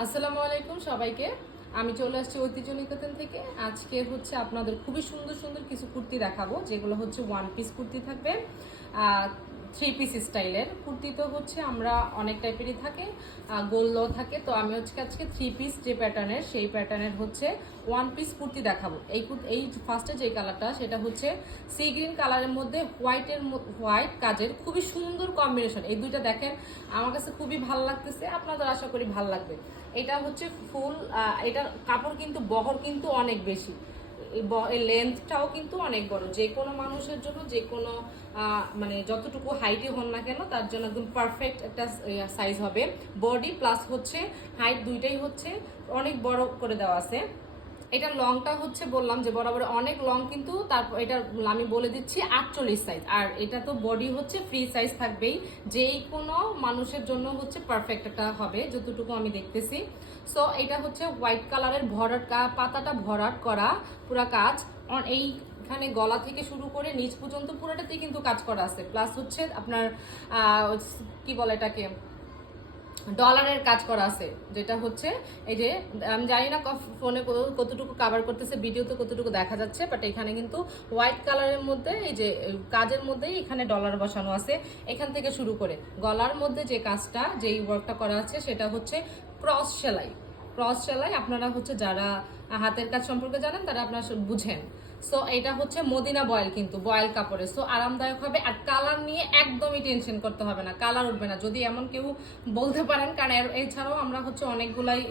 আসসালামু আলাইকুম সবাইকে। আমি চলে আসছি ঐতিহ্য নিকেতন থেকে। আজকে হচ্ছে আপনাদের খুবই সুন্দর সুন্দর কিছু কুর্তি দেখাবো, যেগুলো হচ্ছে ওয়ান পিস কুর্তি থাকবে, থ্রি পিস স্টাইলের কুর্তি। তো হচ্ছে আমরা অনেক টাইপেরই থাকে, গোলও থাকে। তো আমি হচ্ছে আজকে থ্রি পিস যে প্যাটার্নের, সেই প্যাটার্নের হচ্ছে ওয়ান পিস কুর্তি দেখাবো। এই ফার্স্টে যে কালারটা, সেটা হচ্ছে সি গ্রিন কালারের মধ্যে হোয়াইট কাজের খুবই সুন্দর কম্বিনেশন। এই দুইটা দেখেন, আমার কাছে খুবই ভালো লাগতেছে, আপনাদের আশা করি ভালো লাগবে। এটা হচ্ছে ফুল, এটার কাপড় কিন্তু বহর কিন্তু অনেক বেশি, এই লেন্থটাও কিন্তু অনেক বড়। যে কোনো মানুষের জন্য, যে কোনো মানে যতটুকু হাইটে হন না কেন, তার জন্য একদম পারফেক্ট একটা সাইজ হবে। বডি প্লাস হচ্ছে হাইট দুইটাই হচ্ছে অনেক বড় করে দেওয়া আছে। এটা লংটা হচ্ছে বললাম যে বরাবর অনেক লং, কিন্তু তারপর এটা আমি বলে দিচ্ছি 48 সাইজ। আর এটা তো বডি হচ্ছে ফ্রি সাইজ থাকবেই, যেই কোনো মানুষের জন্য হচ্ছে পারফেক্ট একটা হবে যতটুকু আমি দেখতেছি। সো এটা হচ্ছে হোয়াইট কালারের ভরাট, পাতাটা ভরাট করা পুরা কাজ। এইখানে গলা থেকে শুরু করে নিচ পর্যন্ত পুরোটাতেই কিন্তু কাজ করা আছে। প্লাস হচ্ছে আপনার কি বলে এটাকে, ডলারের কাজ করা আছে, যেটা হচ্ছে এই যে আমি জানি না ফোনে কতটুকু কভার করতেছে, ভিডিওতে কতটুকু দেখা যাচ্ছে, বাট এখানে কিন্তু হোয়াইট কালারের মধ্যে এই যে কাজের মধ্যেই এখানে ডলার বসানো আছে। এখান থেকে শুরু করে গলার মধ্যে যে কাজটা, যেই ওয়ার্কটা করা আছে, সেটা হচ্ছে ক্রস সেলাই। ক্রস সেলাই আপনারা হচ্ছে যারা হাতের কাজ সম্পর্কে জানেন তারা আপনারা বুঝেন। সো এটা হচ্ছে মদিনা বয়েল, কিন্তু বয়েল কাপড়ে। সো আরামদায়ক হবে। আর কালার নিয়ে একদমই টেনশন করতে হবে না, কালার উঠবে না যদি এমন কেউ বলতে পারেন, কারণ এছাড়াও আমরা হচ্ছে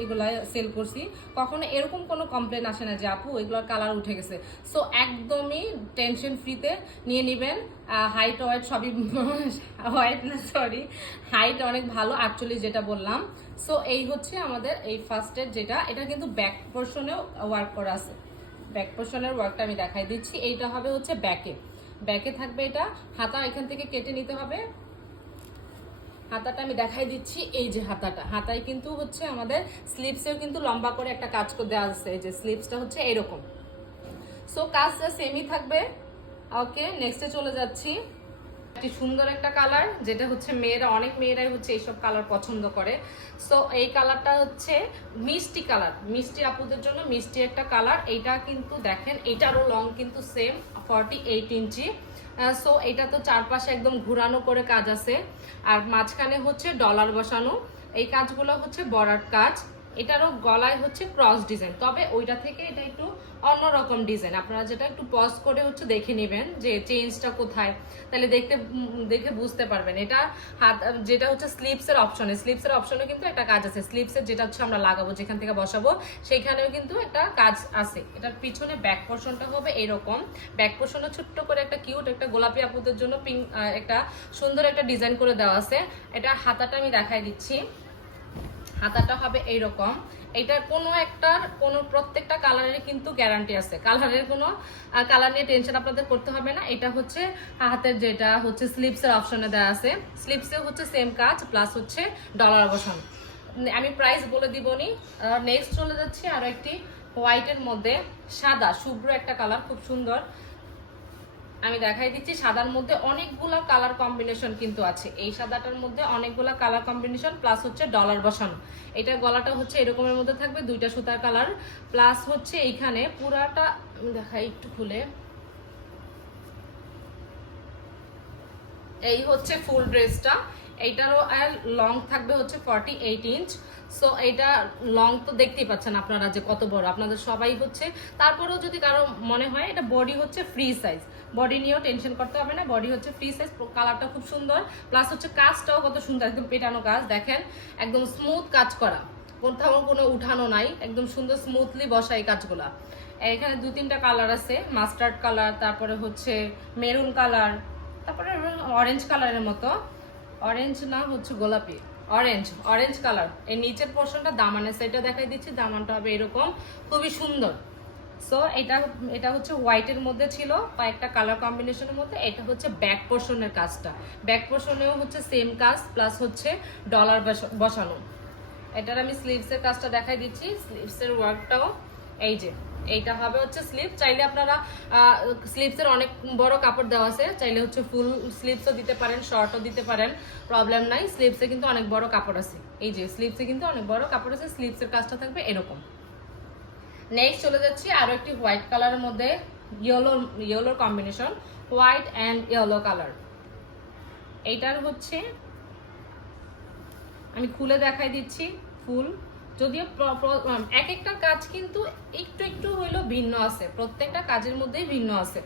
এগুলাই সেল করছি, কখনো এরকম কোনো কমপ্লেন আসে না যে আপু এগুলোর কালার উঠে গেছে। সো একদমই টেনশন ফ্রিতে নিয়ে নেবেন। হাইট ওয়েট সবই হোয়াইট না, সরি, হাইট অনেক ভালো, 48 যেটা বললাম। সো এই হচ্ছে আমাদের এই ফার্স্টের যেটা, এটা কিন্তু ব্যাক পোর্শনেও ওয়ার্ক করা আছে। ব্যাক পোর্শনের ওয়ার্কটা আমি দেখাই দিচ্ছি। এইটা হবে হচ্ছে ব্যাকে থাকবে এটা। হাতা এখান থেকে কেটে নিতে হবে। হাতাটা আমি দেখাই দিচ্ছি। এই যে হাতায় কিন্তু হচ্ছে আমাদের স্লিভসেও কিন্তু লম্বা করে একটা কাজ করে দেওয়া আছে। এই যে স্লিভসটা হচ্ছে এরকম। সো কাজটা সেমই থাকবে। ওকে, নেক্সটে চলে যাচ্ছি। একটি সুন্দর একটা কালার, যেটা হচ্ছে অনেক মেয়েরাই হচ্ছে এইসব কালার পছন্দ করে। সো এই কালারটা হচ্ছে মিষ্টি কালার, মিষ্টি আপুদের জন্য মিষ্টি একটা কালার। এইটা কিন্তু দেখেন, এটারও লং কিন্তু সেম 48 ইঞ্চি। সো এটা তো চারপাশে একদম ঘুরানো করে কাজ আছে, আর মাঝখানে হচ্ছে ডলার বসানো। এই কাজগুলো হচ্ছে বর্ডার কাজ। এটারও গলায় হচ্ছে ক্রস ডিজাইন, তবে ওইটা থেকে এটা একটু অন্যরকম ডিজাইন। আপনারা যেটা একটু পজ করে হচ্ছে দেখে নেবেন যে চেঞ্জটা কোথায়, তাহলে দেখে বুঝতে পারবেন। এটা হাত যেটা হচ্ছে স্লিভসের অপশনে কিন্তু একটা কাজ আছে। স্লিভসের যেটা হচ্ছে আমরা লাগাবো, যেখান থেকে বসাবো, সেইখানেও কিন্তু একটা কাজ আছে। এটার পিছনে ব্যাক পোর্শনটা হবে এরকম। ব্যাক পোর্শনে ছোট্ট করে একটা কিউট একটা গোলাপি আপুদের জন্য পিঙ্ক একটা সুন্দর একটা ডিজাইন করে দেওয়া আছে। এটা হাতাটা আমি দেখাই দিচ্ছি। হাতাটা হবে এইরকম। এটার প্রত্যেকটা কালারের কিন্তু গ্যারান্টি আছে, কালার নিয়ে টেনশন আপনাদের করতে হবে না। এটা হচ্ছে হাতের যেটা হচ্ছে স্লিভসের অপশনে দেওয়া আছে। স্লিভসে হচ্ছে সেম কাজ, প্লাস হচ্ছে ডলার বসানো। আমি প্রাইস বলে দিবনি। নেক্সট চলে যাচ্ছি আরো একটি হোয়াইটের মধ্যে সাদা শুভ্র একটা কালার, খুব সুন্দর। আমি দেখাই দিচ্ছি। সাদার মধ্যে অনেকগুলো কালার কম্বিনেশন কিন্তু আছে। এই সাদাটার মধ্যে অনেকগুলো কালার কম্বিনেশন, প্লাস হচ্ছে ডলার বসানো। এটার গলাটা হচ্ছে এরকমের মধ্যে থাকবে, দুইটা সুতার কালার। প্লাস হচ্ছে এইখানে পুরাটা দেখাই একটু খুলে, এই হচ্ছে ফুল ড্রেসটা। এইটারও লং থাকবে হচ্ছে 48 ইঞ্চ। সো এইটা লং তো দেখতেই পাচ্ছেন আপনারা যে কত বড়, আপনাদের সবাই হচ্ছে। তারপরেও যদি কারো মনে হয়, এটা বডি হচ্ছে ফ্রি সাইজ, বডি নিয়েও টেনশন করতে হবে না, বডি হচ্ছে ফ্রি সাইজ। কালারটা খুব সুন্দর, প্লাস হচ্ছে কাজটাও কত সুন্দর, একদম পেটানো কাজ দেখেন, একদম স্মুথ কাজ করা, কোথাও কোনো উঠানো নাই, একদম সুন্দর স্মুথলি বসা এই কাজগুলা। এখানে 2-3টা কালার আছে, মাস্টার্ড কালার, তারপরে হচ্ছে মেরুন কালার, তারপরে অরেঞ্জ কালারের মতো, অরেঞ্জ না হচ্ছে গোলাপি, অরেঞ্জ কালার। এই নিচের পোর্শনটা দামানের সাইডটা দেখাই দিচ্ছি। দামানটা হবে এরকম, খুবই সুন্দর। সো এটা হচ্ছে হোয়াইটের মধ্যে ছিল, কয়েকটা কালার কম্বিনেশনের মধ্যে। এটা হচ্ছে ব্যাক পোর্শনের কাজটা, ব্যাক পোর্শনেও হচ্ছে সেম কাজ, প্লাস হচ্ছে ডলার বসানো। এটার আমি স্লিভসের কাজটা দেখাই দিচ্ছি। স্লিভসের ওয়ার্কটাও এই যে, এইটা হবে হচ্ছে স্লিভ। চাইলে আপনারা স্লিভসের অনেক বড় কাপড় দেওয়া আছে, চাইলে হচ্ছে ফুল স্লিভসও দিতে পারেন, শর্টও দিতে পারেন, প্রবলেম নাই। স্লিভসে কিন্তু অনেক বড় কাপড় আছে। এই যে স্লিভসে কিন্তু অনেক বড় কাপড় আছে, স্লিভসের কাজটা থাকবে এরকম। নেক্সট চলে যাচ্ছি আরো একটি হোয়াইট কালারের মধ্যে, ইয়েলোর combination, white and yellow colour. এইটার হচ্ছে আমি খুলে দেখাই দিচ্ছি ফুল, যদিও এক একটা কাজ কিন্তু একটু একটু হইলেও ভিন্ন আছে, প্রত্যেকটা কাজের মধ্যেই ভিন্ন আছে।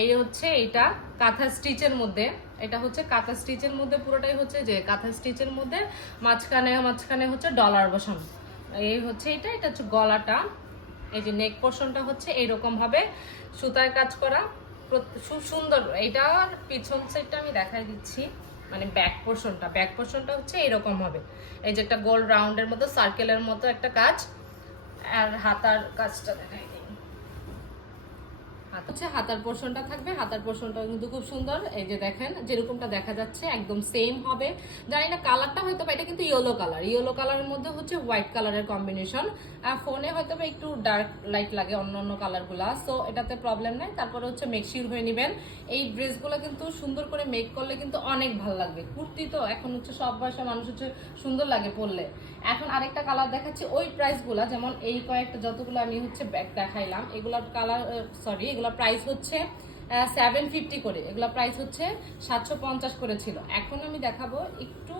এই হচ্ছে এটা কাঁথা স্টিচের মধ্যে, এটা হচ্ছে কাঁথা স্টিচের মধ্যে, পুরোটাই হচ্ছে যে কাঁথা স্টিচের মধ্যে মাঝখানে হচ্ছে ডলার বসানো। এই হচ্ছে এটা হচ্ছে গলাটা, এই যে নেক পোর্শনটা হচ্ছে এইরকম ভাবে সুতায় কাজ করা, খুব সুন্দর। এইটার পিছন সাইডটা আমি দেখাই দিচ্ছি, মানে ব্যাক পোর্শনটা হচ্ছে এরকম হবে, এই যে একটা গোল রাউন্ডের মতো সার্কেলের মতো একটা কাজ। আর হাতার কাজটা দেখাই দিই, হাতার পোর্শনটা থাকবে, হাতার পোর্শনটা কিন্তু খুব সুন্দর। এই যে দেখেন যেরকমটা দেখা যাচ্ছে একদম সেম হবে, জানি না কালারটা হয়তো এটা কিন্তু ইয়েলো কালারের মধ্যে হচ্ছে হোয়াইট কালারের কম্বিনেশন। ফোনে হয়তো একটু ডার্ক লাইট লাগে অন্য কালারগুলা, সো এটাতে প্রবলেম নাই। তারপরে হচ্ছে মেক শিওর হয়ে নেবেন, এই ড্রেসগুলো কিন্তু সুন্দর করে মেক করলে কিন্তু অনেক ভালো লাগবে। কুর্তি তো এখন হচ্ছে সব বয়সের মানুষ হচ্ছে সুন্দর লাগে পরলে। এখন আরেকটা কালার দেখাচ্ছি, ওই প্রাইসগুলা যেমন এই কয়েকটা যতগুলো আমি হচ্ছে ব্যাগ দেখাইলাম, এগুলার কালার এগুলা প্রাইস হচ্ছে 750 করে, এগুলা প্রাইস হচ্ছে 750 করে ছিল। এখন আমি দেখাবো একটু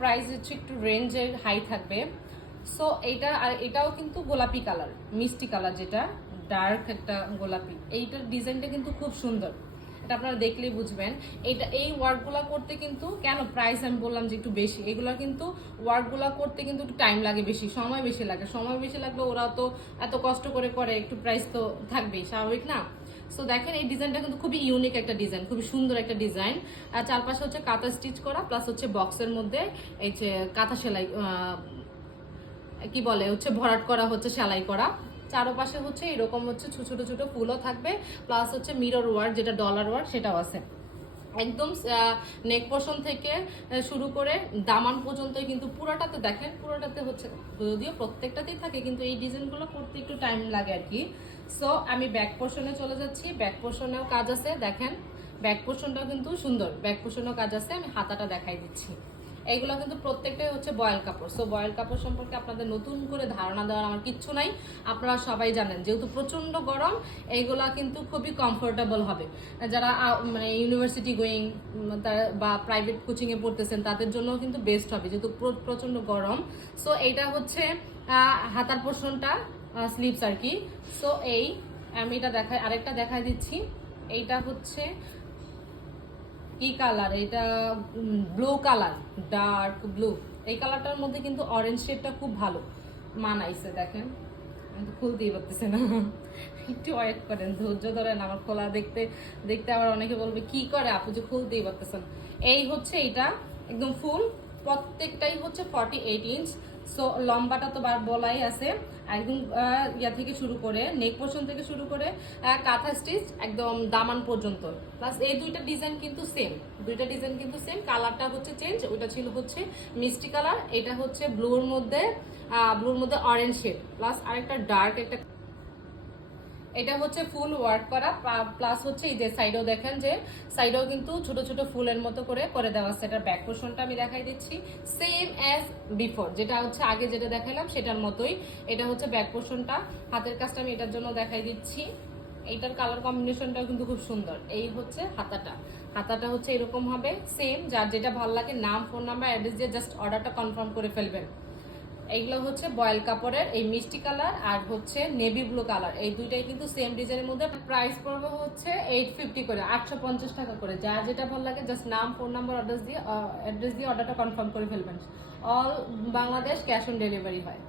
প্রাইস হচ্ছে একটু রেঞ্জের হাই থাকবে। সো এইটা, আর এটাও কিন্তু গোলাপি কালার, মিষ্টি কালার, যেটা ডার্ক একটা গোলাপি। এইটার ডিজাইনটা কিন্তু খুব সুন্দর, এটা আপনারা দেখলেই বুঝবেন। এই ওয়ার্কগুলা করতে কিন্তু, কেন প্রাইস আমি বললাম যে একটু বেশি, এগুলা কিন্তু ওয়ার্কগুলা করতে কিন্তু একটু টাইম লাগে বেশি, সময় বেশি লাগবে। ওরা তো এত কষ্ট করে করে, একটু প্রাইস তো থাকবেই, স্বাভাবিক না? সো দেখেন এই ডিজাইনটা কিন্তু খুবই ইউনিক একটা ডিজাইন, খুবই সুন্দর একটা ডিজাইন। আর চারপাশে হচ্ছে কাঁথা স্টিচ করা, প্লাস হচ্ছে বক্সের মধ্যে এই যে কাঁথা সেলাই কি বলে হচ্ছে ভরাট করা, হচ্ছে সেলাই করা। চারপাশে হচ্ছে এরকম হচ্ছে ছোট ছোট ফুলও থাকবে, প্লাস হচ্ছে মিরর ওয়ার্ক, যেটা ডলার ওয়ার্ক সেটাও আছে। একদম নেক পোর্শন থেকে শুরু করে দামান পর্যন্ত কিন্তু পুরোটাতে দেখেন, পুরোটাতে হচ্ছে, যদিও প্রত্যেকটাতেই থাকে কিন্তু এই ডিজাইনগুলো করতে একটু টাইম লাগে আর কি। সো আমি ব্যাক পোর্শনে চলে যাচ্ছি, ব্যাক পোর্শনেও কাজ আছে, দেখেন ব্যাক পোর্শনটাও কিন্তু সুন্দর, ব্যাক পোর্শনেও কাজ আছে। আমি হাতাটা দেখাই দিচ্ছি, এইগুলো কিন্তু প্রত্যেকটাই হচ্ছে বয়েল কাপড়। সো বয়েল কাপড় সম্পর্কে আপনাদের নতুন করে ধারণা দেওয়ার আমার কিচ্ছু নাই, আপনারা সবাই জানেন। যেহেতু প্রচন্ড গরম, এইগুলা কিন্তু খুবই কমফোর্টেবল হবে। যারা মানে ইউনিভার্সিটি গোয়িং বা প্রাইভেট কোচিং এ পড়তেছেন তাদের জন্য কিন্তু বেস্ট হবে, যেহেতু প্রচন্ড গরম। সো এইটা হচ্ছে হাতার পোর্শনটা, স্লিভস আর কি। সো এই আমি এটা আরেকটা দেখাই দিচ্ছি, এইটা হচ্ছে কি কালার, এটা ব্লু কালার, ডার্ক ব্লু। এই কালারটার মধ্যে কিন্তু অরেঞ্জ শেডটা খুব ভালো মানাইছে, দেখেন আমি তো খুলতেই পারতেছি না, একটু ওয়েট করেন, ধৈর্য ধরেন। আমার খোলা দেখতে দেখতে আবার অনেকে বলবে কি করে আপু যে খুলতেই পারতেছেন। এই হচ্ছে এটা একদম ফুল, প্রত্যেকটাই হচ্ছে 48 ইঞ্চ। সো লম্বাটা তো বলাই আছে, একদম ইয়া থেকে শুরু করে নেক পোর্শন থেকে শুরু করে কাঁথা স্টিচ একদম দামান পর্যন্ত। প্লাস এই দুইটা ডিজাইন কিন্তু সেম, কালারটা হচ্ছে চেঞ্জ। ওইটা ছিল হচ্ছে মিষ্টি কালার, এটা হচ্ছে ব্লুর মধ্যে অরেঞ্জ শেড, প্লাস আরেকটা ডার্ক একটা, এটা হচ্ছে ফুল ওয়ার্ক করা। প্লাস হচ্ছে এই যে সাইডেও দেখেন যে সাইডেও কিন্তু ছোট ছোট ফুলের মতো করে দেওয়া আছে। এটার ব্যাক পোর্শনটা আমি দেখাই দিচ্ছি, সেম অ্যাজ বিফোর, যেটা হচ্ছে আগে যেটা দেখাইলাম সেটার মতোই। এটা হচ্ছে ব্যাক পোর্শনটা, হাতের কাজটা আমি এটার জন্য দেখাই দিচ্ছি। এইটার কালার কম্বিনেশনটাও কিন্তু খুব সুন্দর। এই হচ্ছে হাতাটা হচ্ছে এরকম হবে সেম। যার যেটা ভালো লাগে নাম, ফোন নাম্বার, অ্যাড্রেস দিয়ে জাস্ট অর্ডারটা কনফার্ম করে ফেলবেন। এইগুলো হচ্ছে বয়েল কাপড়ের, এই মিষ্টি কালার আর হচ্ছে নেভি ব্লু কালার, এই দুইটাই কিন্তু সেম ডিজাইনের মধ্যে। প্রাইস পড়বে হচ্ছে 850 করে, 850 টাকা করে। যার যেটা ভালো লাগে জাস্ট নাম, ফোন নাম্বার, অ্যাড্রেস দিয়ে অর্ডারটা কনফার্ম করে ফেলবেন। All Bangladesh cash on delivery হয়।